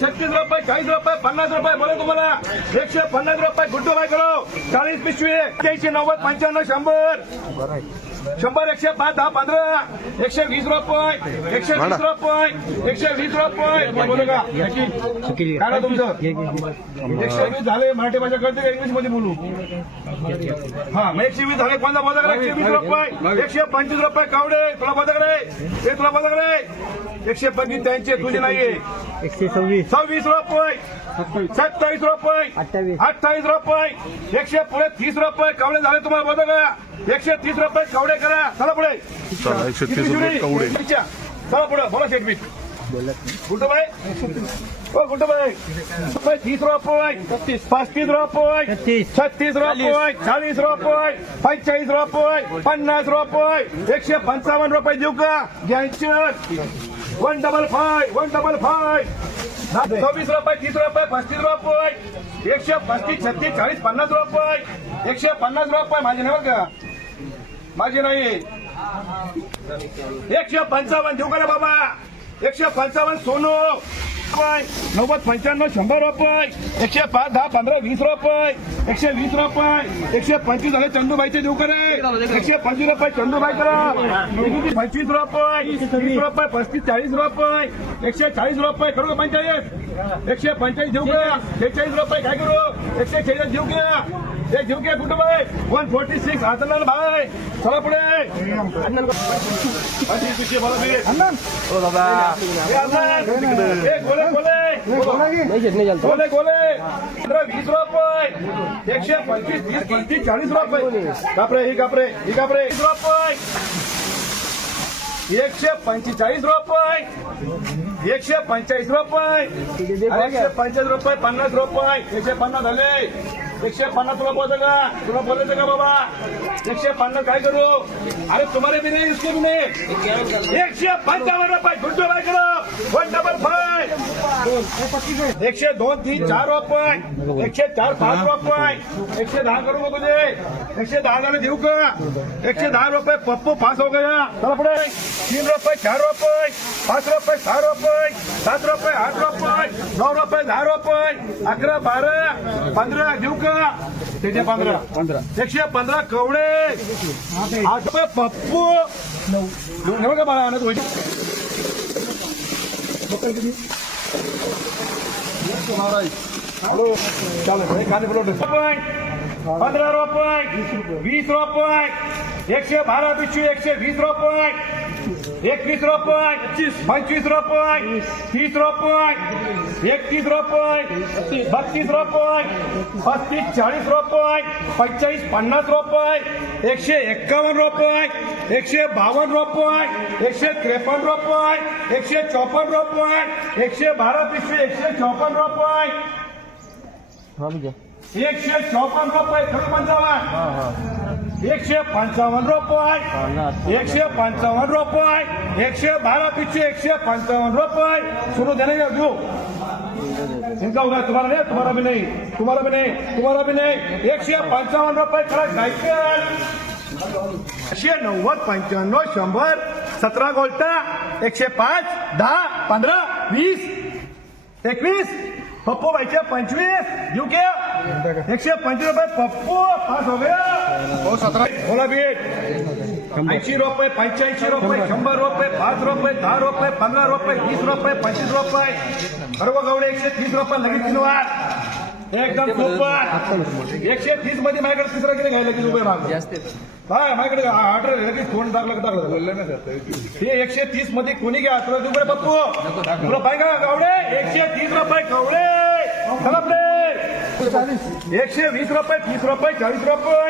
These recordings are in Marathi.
छत्तीस रुपये चाळीस रुपये पन्नास रुपये बोला तुम्हाला. एकशे पन्नास रुपये गुड्डू बाय करो. चाळीस पिशवी एक्क्याऐंशी नव्वद पंच्याण्णव शंभर. शंभर एकशे पाच दहा पंधरा एकशे वीस रुपये एकशे वीस रुपये एकशे वीस रुपये. बोलू का? काय ना तुमचं? एकशे वीस झाले मराठी भाषा कळते का? इंग्लिशमध्ये बोलू. हा मग एकशे वीस झाले कोणता बोलता एकशे वीस रुपये. एकशे पंचवीस रुपये कावडे. तुला बोलताकडे हे तुला बोलताकडे एकशे पंचवीस त्यांचे तुझे नाहीये. एकशे सव्वीस. सव्वीस रुपये. सत्तावीस. रुपये. अठ्ठावीस. अठ्ठावीस रुपये. एकशे पुढे तीस रुपये. कवडे झाले तुम्हाला का एकशे तीस रुपये कवडे करा. चला पुढे. चला, एकशे तीस रुपये कवडे. चला पुढे बोला गुड्डूबाई रुपये तीस रुपये पस्तीस रुपये छत्तीस छत्तीस रुपये चाळीस. रुपये पंचेचाळीस रुपये पन्नास रुपये एकशे पंचावन्न रुपये देऊ का? घ्यायचे. One double five one double five. सव्वीस रुपये तीस रुपये पस्तीस रुपये एकशे पस्तीस छत्तीस चाळीस पन्नास रुपये एकशे पन्नास रुपये माझे नाही का? माझी नाही. एकशे पंचावन्न देऊ का बाबा? एकशे पंचावन्न सोनू. नव्वद पंच्याण्णव शंभर रुपये. एकशे पाच दहा पंधरा वीस रुपये. एकशे वीस रुपये. एकशे पंचवीस झाले चंदूबाईचे देऊ करे एकशे पंचवीस रुपये चंदूबाई करा पंचवीस रुपये वीस रुपये पस्तीस चाळीस रुपये. एकशे चाळीस रुपये करू का पंचाळीस एकशे पंचाळीस देऊ का? शेहेचाळीस रुपये काय करू? एकशे शेहेचाळीस देऊ का? हे घ्या कुठं बाय वन फोर्टी सिक्स हातला भाई. चला पुढे. हे अण्णा. गोले गोले. गोले. गोले पंधरा वीस रुपये. एकशे पंचवीस पस्तीस चाळीस रुपये. कापरे ही कापरे ही कापरे. वीस रुपये. एकशे पंचेचाळीस रुपये. एकशे पंचाळीस रुपये. एकशे पंचाळीस रुपये पन्नास रुपये. एकशे पन्नास झाले. एकशे पन्नास तुला बोलतं का? तुला बोलायचं का बाबा? एकशे पन्नास काय करू? अरे तुम्हाला बी नाही इसके बी नाही. एकशे पंचावन्न रुपये गुड्डू बाय करो वन डबल फाय एकशे दोन तीन चार रुपये एकशे चार पाच रुपये एकशे दहा करू का तुझे एकशे दहा झाले देऊ का एकशे दहा रुपये पप्पू पास हो गया चला पुढे तीन रुपये चार रुपये पाच रुपये सहा रुपये सात रुपये आठ रुपये नऊ रुपये दहा रुपये अकरा बारा पंधरा देऊ का त्याचे पंधरा पंधरा एकशे पंधरा कवडे आठ रुपये पप्पू देऊन ठेवा का मला आणत होईल पंधरा रुपये वीस रुपये एकशे बारा पिशवी एकशे वीस रुपये एकवीस रुपये पंचवीस रुपये तीस रुपये एकतीस रुपये बत्तीस रुपये पस्तीस चाळीस रुपये पंचेचाळीस पन्नास रुपये एकशे एक्कावन्न रुपये. एकशे बावन्न रुपये एकशे त्रेपन्न रुपये एकशे चौपन्न रुपये एकशे बारा पिशवी एकशे चौपन्न रुपये एकशे चौपन्न रुपये खरं पंचावन्न एकशे पंचावन्न रुपये एकशे पंचावन्न रुपये एकशे बारा पिशवी एकशे पंचावन्न रुपये सुरू देणे का इनका होगा तुम्हारा नहीं तुम्हारा भी नहीं तुम्हारा भी नहीं तुम्हारा भी नहीं. एकशे पंचावन्न रुपये खरं सायकल एकशे नव्वद पंच्याण्णव शंभर सतरा गोल्टा एकशे पाच दहा पंधरा वीस एकवीस पप्पू भाईचे पंचवीस देऊ के एकशे पंचवीस रुपये पप्पू पाच हो गया. सतरा बोला बीट ऐंशी रुपये पंच्याऐंशी रुपये शंभर रुपये पाच रुपये दहा रुपये पंधरा रुपये वीस रुपये पंचवीस रुपये. सर्व गवडे एकशे तीस रुपये लगेच तीन एकदम सुपर एकशे तीसमध्ये माझ्याकडे तिसरा किती घ्यायला किती रुपये माग? काय माझ्याकडे ऑर्डर लगेच फोन टाकलं टाकलं. हे एकशे तीसमध्ये कोणी घ्या? तुला रुपये पप्पू तुला पाहिजे का कवडे एकशे तीस रुपये कवडे. एकशे वीस रुपये तीस रुपये चाळीस रुपये.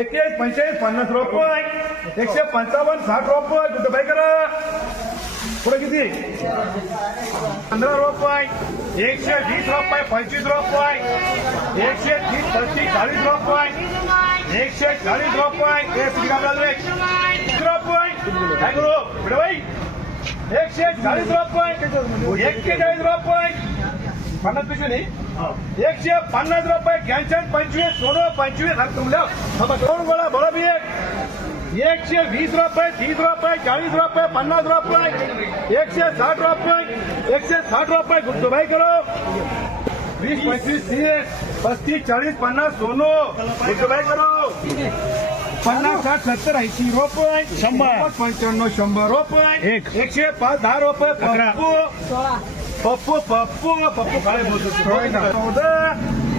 एकतीस पंचेचाळीस पन्नास रुपये. एकशे पंचावन्न साठ रुपये. कुठं बाय करा? पुढे किती? पंधरा रुपये. एकशे वीस रुपये पंचवीस रुपये. एकशे तीस पस्तीस चाळीस रुपये. एकशे चाळीस रुपये. हे किती काम लागले तीस काय करू? पुढे एकशे चाळीस रुपये. एक्केचाळीस रुपये. पन्नास पिशवी नाही? एकशे पन्नास रुपये. कॅन्शन पंचवीस सोनं पंचवीस आणि तुमल्या. दोन गोळा बोला बी एक. एकशे वीस रुपये तीस रुपये चाळीस रुपये पन्नास रुपये एकशे साठ रुपये एकशे साठ रुपये. गुड्डूभाई करो. वीस पंचवीस तीस पस्तीस चाळीस पन्नास सोनो. गुड्डूभाई करो. पन्नास साठ सत्तर ऐंशी रुपये. शंभर. पंच्याण्णव शंभर. रुपये. एक. एकशे पाच दहा रुपये. पप्पू. पप्पू पप्पू. पप्पू काय बोलतो. चौदा.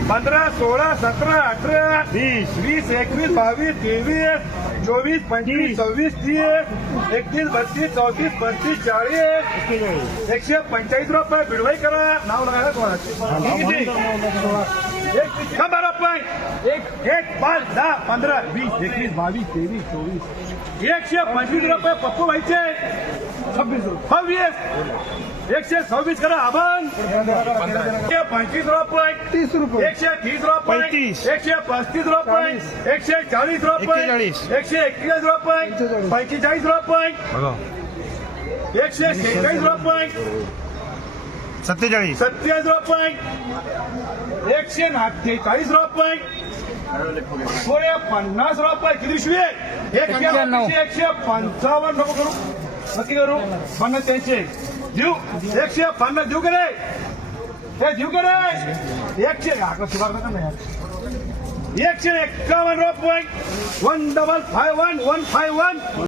पंधरा सोळा सतरा अठरा वीस वीस एकवीस बावीस तेवीस चोवीस पंचवीस सव्वीस तीस एकतीस बत्तीस चौतीस पस्तीस चाळीस एकशे पंचाळीस रुपये. बिडवाई करा. नाव लगायला तुम्हाला एक रुपये. एक एक पाच दहा पंधरा वीस एकवीस बावीस तेवीस चोवीस. एकशे पंचवीस रुपये पप्पू व्हायचे छब्बीस सव्वीस. एकशे सव्वीस करा एकशे पंचवीस रुपये तीस रुपये एकशे तीस रुपये पैतीस. एकशे पस्तीस रुपये एकशे चाळीस रुपये एक्केचाळीस. एकशे एकवीस रुपये पंचेचाळीस रुपये एकशे शेहेचाळीस रुपये सत्तेचाळीस सत्तेचाळीस रुपये एकशे नाट्येचाळीस रुपये पन्नास रुपये किती शिवी एकशे एकशे पंचावन्न नको करू नक्की करू पन्नास त्यांचे देऊ. एकशे पन्नास देऊ का नाही? हे देऊ का नाही? एकशे आकडा सुधार नका नाही यार. एकशे एक्कावन्न रुपये one double five one one five one